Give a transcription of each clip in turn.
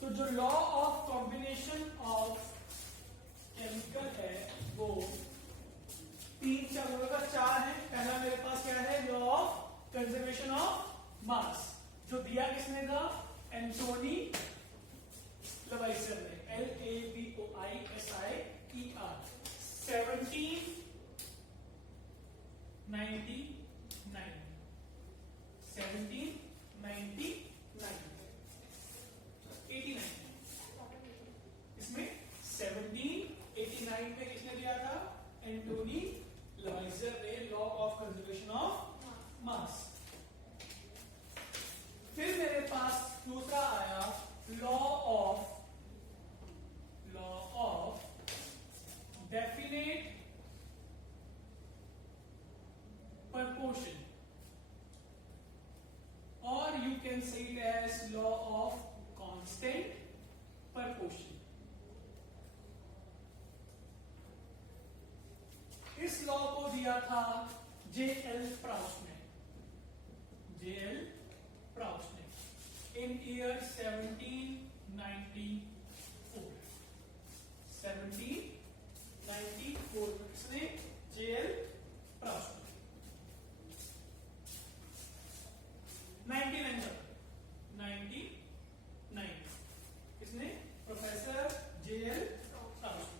तो जो law of combination of chemical है वो 3 चरणों का 4 है। पहला मेरे पास क्या है, लॉ ऑफ कंजर्वेशन ऑफ मास, जो दिया किसने था, एंटोनी लवाइजर ने, LAVOISIER 1789 इसमें 1789 में किसने दिया था, एंटोनी लवाइजर ने, लॉ ऑफ कंजर्वेशन ऑफ मास। फिर मेरे पास दूसरा आया law of definite proportion, or you can say it as law of constant proportion. इस लॉ को दिया था J.L. Proust ने, in year 1794 किसने, J.L. Proust। 99 किसने, प्रोफेसर J.L. Proust।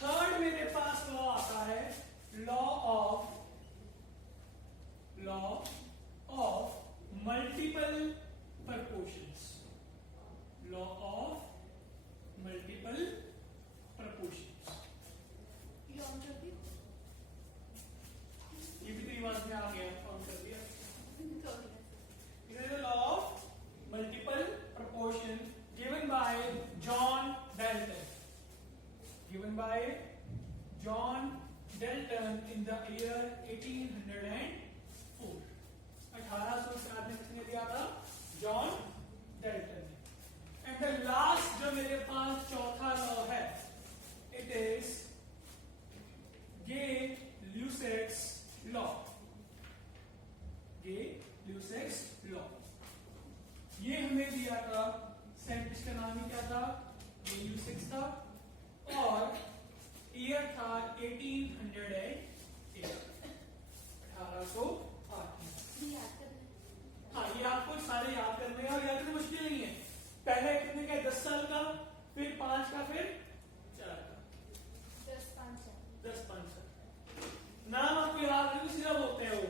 थर्ड मेरे पास लॉ आता है law of multiple proportions, law of multiple proportions. ये भी रिवाज में आ गया, काउंट कर दिया। Law of multiple proportion given by John Dalton, in the year 1804। 1804 में किसने दिया था, जॉन डेल्टन ने। एंड द लास्ट जो मेरे पास चौथा लॉ है, इट इज गे-ल्यूसेक्स लॉ। ये हमें दिया था, साइंटिस्ट का नाम ही क्या था, गे-ल्यूसेक्स था, और ईयर था 1808। हाँ, ये आपको सारे याद करने हैं, और याद करना मुश्किल नहीं है। पहले कितने का, 10 साल का, फिर 5 का, फिर 4 का। 10-5 साल नाम आपको याद है तो सीधा बोलते हैं वो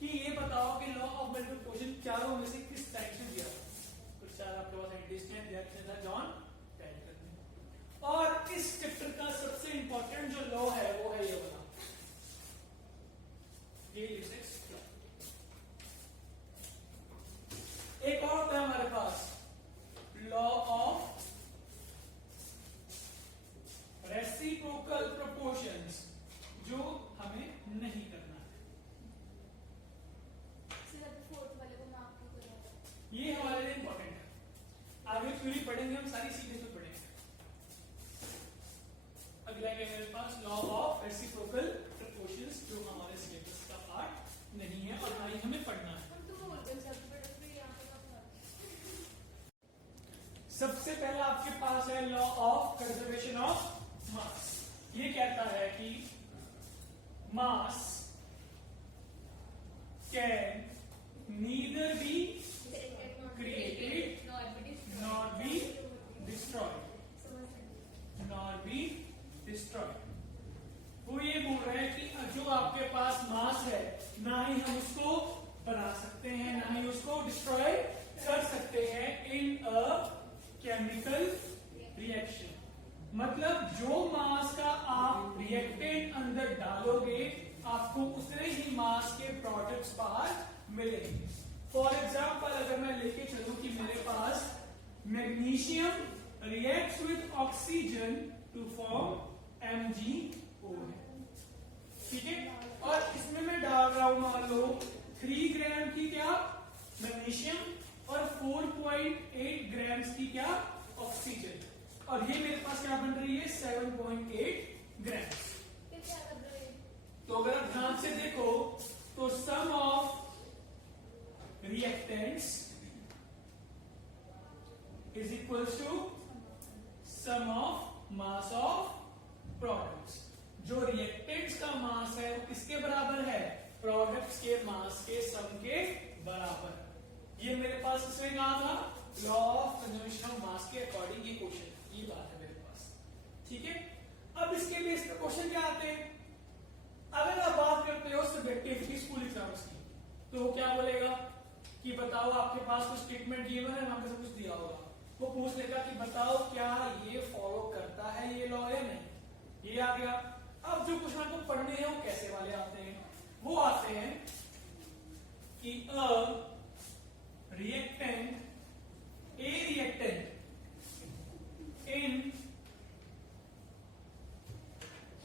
कि ये बताओ कि लॉ ऑफ मल्टीपल प्रपोर्शन चारों में से किस साइंटिस्ट ने दिया। कुछ 4 आपके पास साइंटिस्ट हैं, दिया किसने था, जॉन डेल्टन ने। और इस चैप्टर का सबसे इंपॉर्टेंट जो लॉ है वो है ये वाला, गे-ल्यूसेक्स लॉ। एक और था हमारे पास लॉ ऑफ रेसिप्रोकल प्रोपोर्शंस, जो हमें नहीं करना है। ये हमारे लिए इंपॉर्टेंट है, आगे थ्योरी पढ़ेंगे हम, सारी सीधे से पढ़ेंगे। अगला क्या है मेरे पास, लॉ ऑफ रेसिप्रोकल प्रोपोर्शंस, जो हमारे सिलेबस का पार्ट नहीं है और ना ही हमें पढ़ना है। सबसे पहला आपके पास है लॉ ऑफ कंजर्वेशन ऑफ मास। ये कहता है कि मास can neither be created nor be destroyed. वो ये बोल रहे हैं कि जो आपके पास मास है, ना ही हम उसको बना सकते हैं, ना ही उसको डिस्ट्रॉय कर सकते हैं इन अ केमिकल रिएक्शन। मतलब जो मास का आप रिएक्टेंट अंदर डालोगे, आपको उतने ही मास के प्रोडक्ट्स बाहर मिलेंगे। फॉर एग्जाम्पल, अगर मैं लेके चलूं कि मेरे पास magnesium reacts with oxygen to form MgO है, ठीक है, और इसमें मैं डाल रहा हूं मान लो 3 ग्राम की क्या मैग्नीशियम और 4.8 ग्राम की क्या ऑक्सीजन, और ये मेरे पास क्या बन रही है 7.8 ग्राम। तो अगर आप ध्यान से देखो तो sum of reactants is equals to sum of mass of products. जो रिएक्टेंट्स का मास है वो किसके बराबर है? प्रोडक्ट्स के मास के सम के बराबर। ये मेरे पास इसमें कहा था लॉ ऑफ कंजर्वेशन ऑफ मास के अकॉर्डिंग ये क्वेश्चन, ये बात है मेरे पास। ठीक है, अब इसके बेस पे क्वेश्चन क्या आते हैं? अगर आप बात करते हो सब्जेक्टिविटी स्कूल एग्जाम्स की, तो वो क्या बोलेगा कि बताओ आपके पास कुछ स्टेटमेंट गिवन है, वहां पे सब कुछ दिया होगा, वो पूछ लेगा कि बताओ क्या ये फॉलो करता है ये लॉ या नहीं। ये आ गया। अब जो क्वेश्चन आपको पढ़ने हैं वो कैसे वाले आते हैं? वो आते हैं कि a reactant in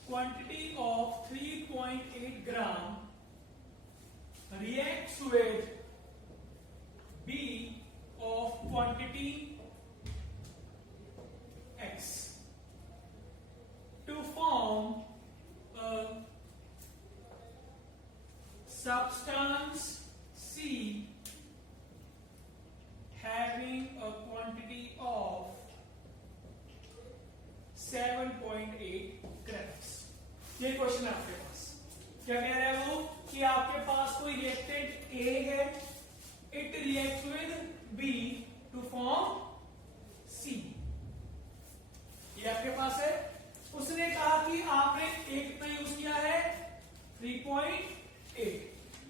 quantity of 3.8 gram reacts with B of quantity X to form a substance C having a quantity of 7.8 grams। ये क्वेश्चन है आपके पास। क्या कह रहा है वो कि आपके पास कोई रिएक्टेंट A है, it reacts with B to form C। ये आपके पास है। उसने कहा कि आपने A कितना यूज किया है? 3.8।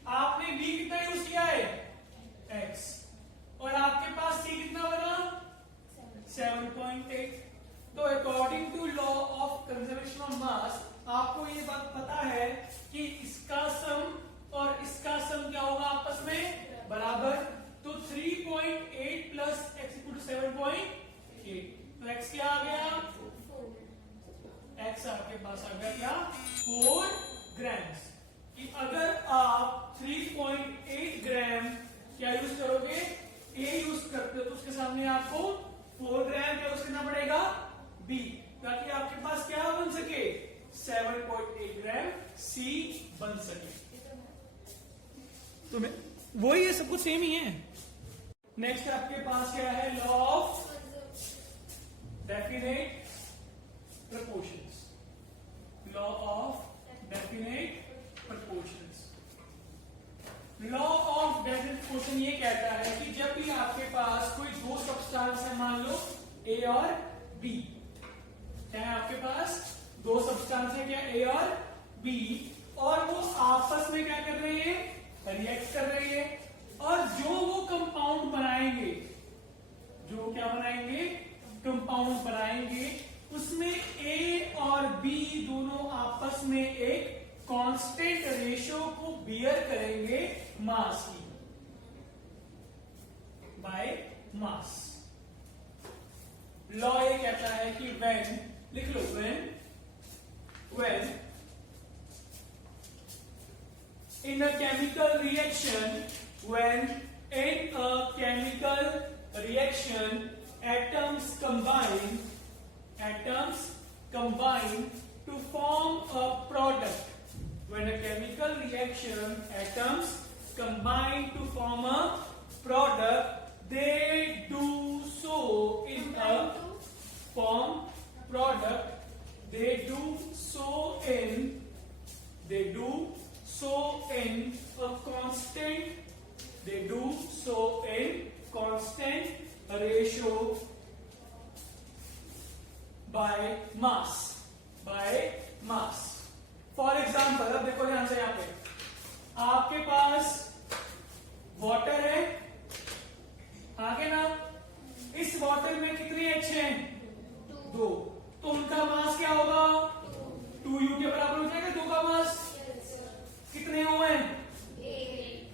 आपने B कितना यूज किया है? X। और आपके पास C कितना बना? 7.8। तो according to law of conservation of mass आपको ये बात पता है कि इसका सम और इसका सम क्या होगा आपस में? बराबर। तो 3.8 प्लस x इक्वल टू 7.8, तो x क्या आ गया? x आपके पास आ गया क्या? 4 ग्राम्स। कि अगर आप 3.8 ग्राम क्या यूज करोगे? A यूज करते हो तो उसके सामने आपको 4 ग्राम क्या यूज करना पड़ेगा? B, ताकि आपके पास क्या बन सके? 7.8 ग्राम C बन सके। तो मैं वही है, सब कुछ सेम ही है। नेक्स्ट आपके पास क्या है? Law of definite proportions. Law of definite proportions. Law of definite proportion ये कहता है कि जब भी आपके पास कोई दो सब्सटेंस है, मान लो A और B, क्या है आपके पास? दो सब्सटेंस है, क्या? A और B, और वो आपस में क्या कर रहे हैं? रिएक्ट कर रहे हैं। और जो वो कंपाउंड बनाएंगे, जो क्या बनाएंगे? कंपाउंड बनाएंगे, उसमें A और B दोनों आपस में एक कांस्टेंट रेशियो को बियर करेंगे मास की, बाय मास। लॉ ये कहता है कि व्हेन, लिख लो, when in a chemical reaction, when in a chemical reaction atoms combine to form a product. When a chemical reaction atoms combine to form a product, they do so in a form product. They do so in a constant ratio by mass. For example, अब देखो ध्यान से, यहां पे आपके पास water है, आगे ना, इस वाटर में कितनी H है? 2। तो उनका मास क्या होगा? 2U के बराबर हो जाएगा 2 का मास। कितने हुए?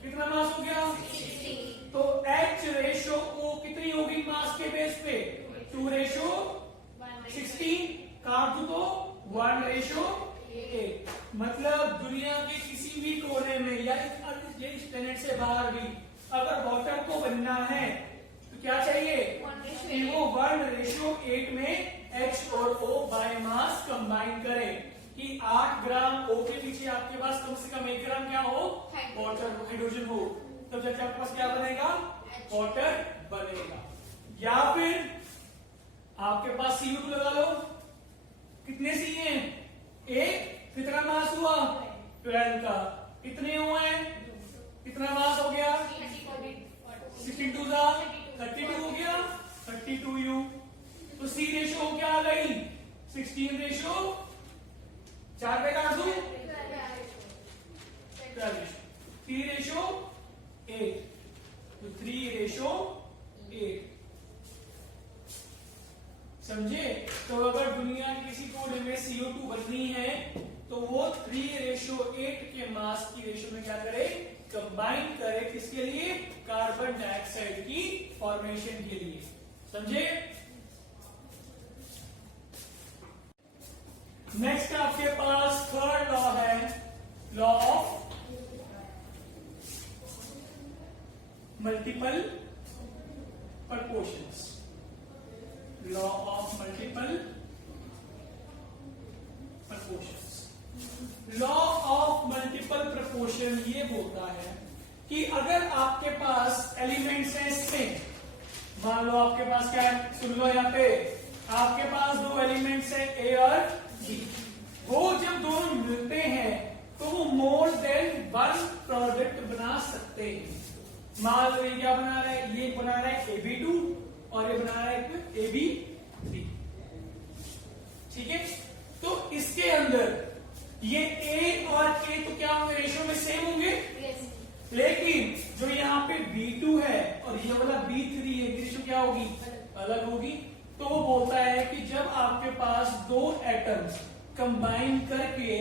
कितना मास हो गया? 16। तो H रेशो O कितनी होगी मास के बेस पे? 2 रेशो 16। काट दो तो 1 रेशो 8। मतलब दुनिया के किसी भी कोने में या इस प्लेनेट से बाहर भी अगर वाटर को बनना है तो क्या चाहिए? वो 1:8 में H और O बाय मास कंबाइन करें कि 8 ग्राम O के पीछे आपके पास कम से कम 1 ग्राम क्या हो? वाटर, हाइड्रोजन हो। तब जाके आपके पास क्या बनेगा? वाटर बनेगा। या फिर आपके पास CO2 लगा लो, कितने सी हैं? एक, कितना मास हुआ? 12 का। कितने हुए? कितना मास हो गया? 16 2 32 हो गया, 32U। तो C रेशो क्या आ गई? 16 रेशो 4 पे काट दूं, 3 रेशो 8, तो 3 रेशो 8। समझे? तो अगर दुनिया के किसी कोने में CO2 बननी है तो वो 3 रेशो 8 के मास की रेशो में क्या करे? कंबाइन करे, किसके लिए? कार्बन डाइऑक्साइड की फॉर्मेशन के लिए। समझे? नेक्स्ट आपके पास थर्ड लॉ है, law of multiple proportions. Law of multiple proportions. Law of multiple proportion ये बोलता है कि अगर आपके पास एलिमेंट्स हैं सेम, मान लो आपके पास क्या है, सुन लो यहाँ पे, आपके पास दो एलिमेंट्स हैं ए और बी, वो जब दोनों मिलते हैं तो वो मोर देन वन प्रोडक्ट बना सकते हैं। मान लो ये क्या बना रहा है? ये बना रहा है AB2 और ये बना रहा है AB3। ठीक है? तो इसके अंदर ये A और A तो क्या होंगे? रेशो में सेम होंगे। लेकिन जो यहाँ पे B2 है और ये वाला B3 है, रेशो क्या होगी? अलग होगी। तो वो बोलता है कि जब आपके पास दो एटम्स कंबाइन करके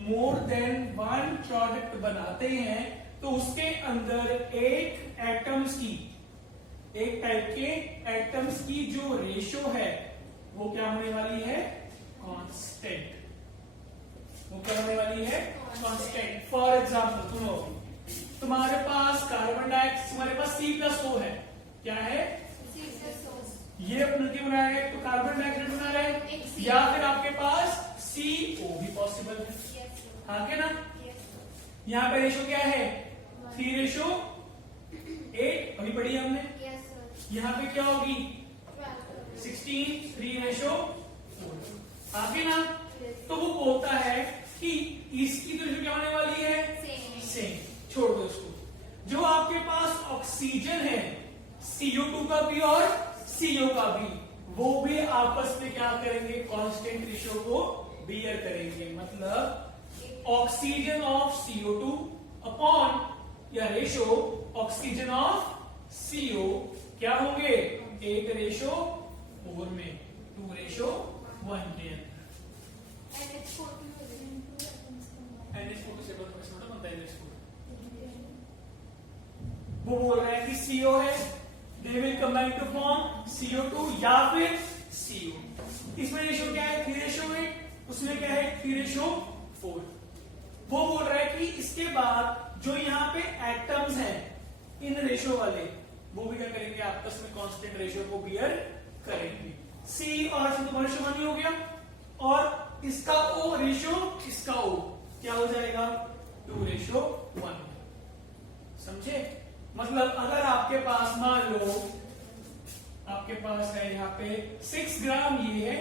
मोर देन वन प्रोडक्ट बनाते हैं तो उसके अंदर एक एटम्स की, एक टाइप के एटम्स की जो रेशो है वो क्या होने वाली है? कांस्टेंट। वो क्या होने वाली है? कांस्टेंट। फॉर एग्जाम्पल सुनो, तुम्हारे पास कार्बन डाइऑक्साइड, तुम्हारे पास C+O है, क्या है? ये मिलके बना रहे तो कार्बन डाइऑक्साइड बना रहे, या फिर आपके पास CO भी पॉसिबल है, हाँ के ना? यहाँ पे रेशो क्या है? 3 रेशो 8 अभी पढ़ी हमने। यहाँ पे क्या होगी? 16, 3 रेशो 4, आगे ना? तो वो बोलता है कि इसकी तो क्या होने वाली है? सेम। छोड़ दो इसको। जो आपके पास ऑक्सीजन है CO2 का भी और CO का भी, वो भी आपस में क्या करेंगे? कांस्टेंट रेशो को बियर करेंगे। मतलब ऑक्सीजन ऑफ CO2 अपॉन या रेशो ऑक्सीजन ऑफ CO क्या होंगे? 8 रेशो 4 में 2 रेशो 1 के अंदर। NH4 से छोटा बनता है NH4। वो बोल रहा है कि CO है, they will combine to form CO2 या फिर CO। इसमें रेशो क्या है? 3 रेशो 8, उसमें क्या है? 3 रेशो 4। वो बोल रहा है कि इसके बाद जो यहाँ पे एटम्स हैं इन रेशो वाले, वो भी क्या करेंगे? आपस में कांस्टेंट रेशो को बियर करेंगे। C और C तो रेशो 1 हो गया, और इसका O रेशो, इसका O क्या हो जाएगा? 2 रेशो 1। समझे? मतलब अगर आपके पास मान लो आपके पास है यहाँ पे 6 ग्राम ये है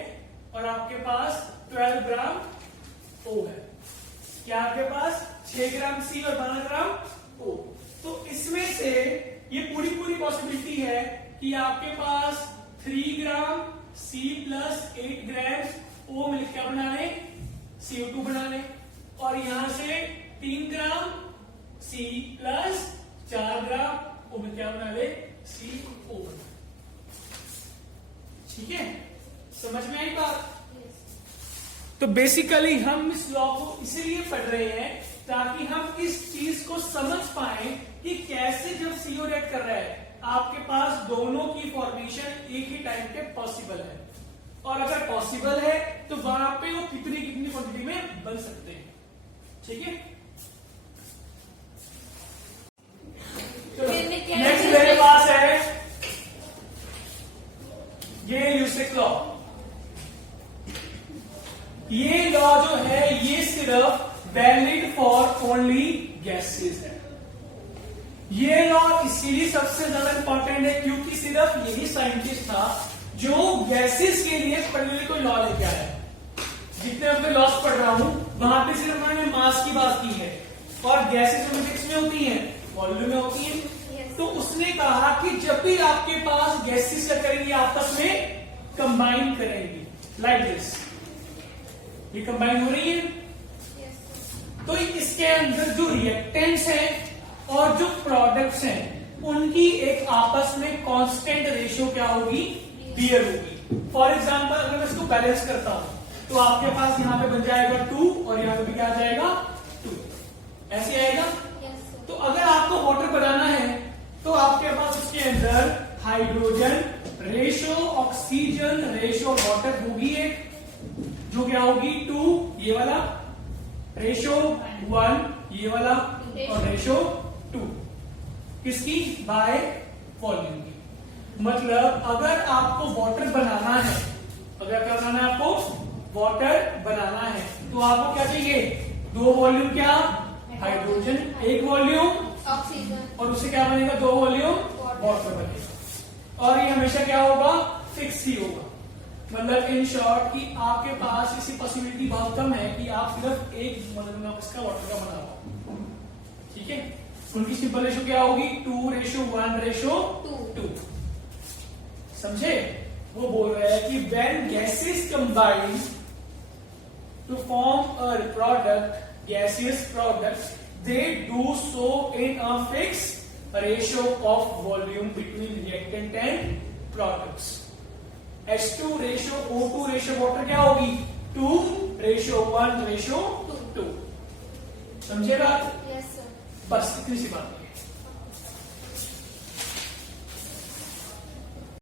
और आपके पास 12 ग्राम O है, क्या आपके पास 6 ग्राम C और 12 ग्राम O। तो इसमें से ये पूरी पॉसिबिलिटी है कि आपके पास 3 ग्राम C प्लस 8 ग्राम O मिलकर क्या बना ले? CO2 बना ले, और यहां से 3 ग्राम C प्लस 4 ग्राम O में क्या बना ले? CO। ठीक है? समझ में आई बात? तो बेसिकली हम इस लॉ को इसीलिए पढ़ रहे हैं ताकि हम इस चीज को समझ पाए कि कैसे जब CO रिएक्ट कर रहा है आपके पास दोनों की फॉर्मेशन एक ही टाइम पे पॉसिबल है, और अगर पॉसिबल है तो वहां पे वो कितनी क्वांटिटी में बन सकते हैं। ठीक है? नेक्स्ट मेरे पास है ये ल्यूसिक लॉ। ये लॉ जो है ये सिर्फ वैलिड फॉर ओनली गैसेस है। ये लॉ इसीलिए सबसे ज्यादा इंपॉर्टेंट है क्योंकि सिर्फ यही साइंटिस्ट था जो गैसेस के लिए पहले कोई लॉ लेके आया, जितने अब मैं लॉस पढ़ रहा हूं वहां पे सिर्फ मैंने मास की बात की है, और गैसेस किस में होती हैं, वॉल्यूम में होती हैं। तो उसने कहा कि जब भी आपके पास गैसेस क्या करेंगी, आपस में कंबाइन करेंगी, लाइक दिस, ये कंबाइन हो रही है। तो इसके अंदर जो रिएक्टेंट्स हैं और जो प्रोडक्ट्स हैं उनकी एक आपस में कांस्टेंट रेशियो क्या होगी, बियर होगी। फॉर एग्जांपल अगर मैं इसको बैलेंस करता हूं तो आपके पास यहां पे बन जाएगा 2 और यहां पे भी क्या आ जाएगा 2, ऐसे आएगा। तो अगर आपको वाटर बनाना है तो आपके पास उसके अंदर hydrogen ratio, oxygen ratio, water होगी एक, जो क्या होगी 2 ये वाला, रेशो 1 ये वाला, और रेशो 2 किसकी, बाय वॉल्यूम की। मतलब अगर आपको वाटर बनाना है, अगर क्या बनाना है आपको, वाटर बनाना है, तो आपको क्या चाहिए, 2 वॉल्यूम क्या, हाइड्रोजन, 1 वॉल्यूम ऑक्सीजन, और उससे क्या बनेगा, 2 वॉल्यूम वाटर बनेगा। और ये हमेशा क्या होगा, फिक्स ही होगा। मतलब इन शॉर्ट कि आपके पास ऐसी पॉसिबिलिटी बहुत कम है कि आप सिर्फ एक मतलब इसका वाटर का बना पाओ, ठीक है। उनकी सिंपल रेशो क्या होगी, 2:1:2। समझे, वो बोल रहे हैं कि when gases combine to form a product, gaseous product, they do so in a fixed ratio of volume between reactant and products. H2 ratio, O2 ratio water क्या होगी, 2:1:2। समझे बात, यस सर। बस इतनी सी बात है।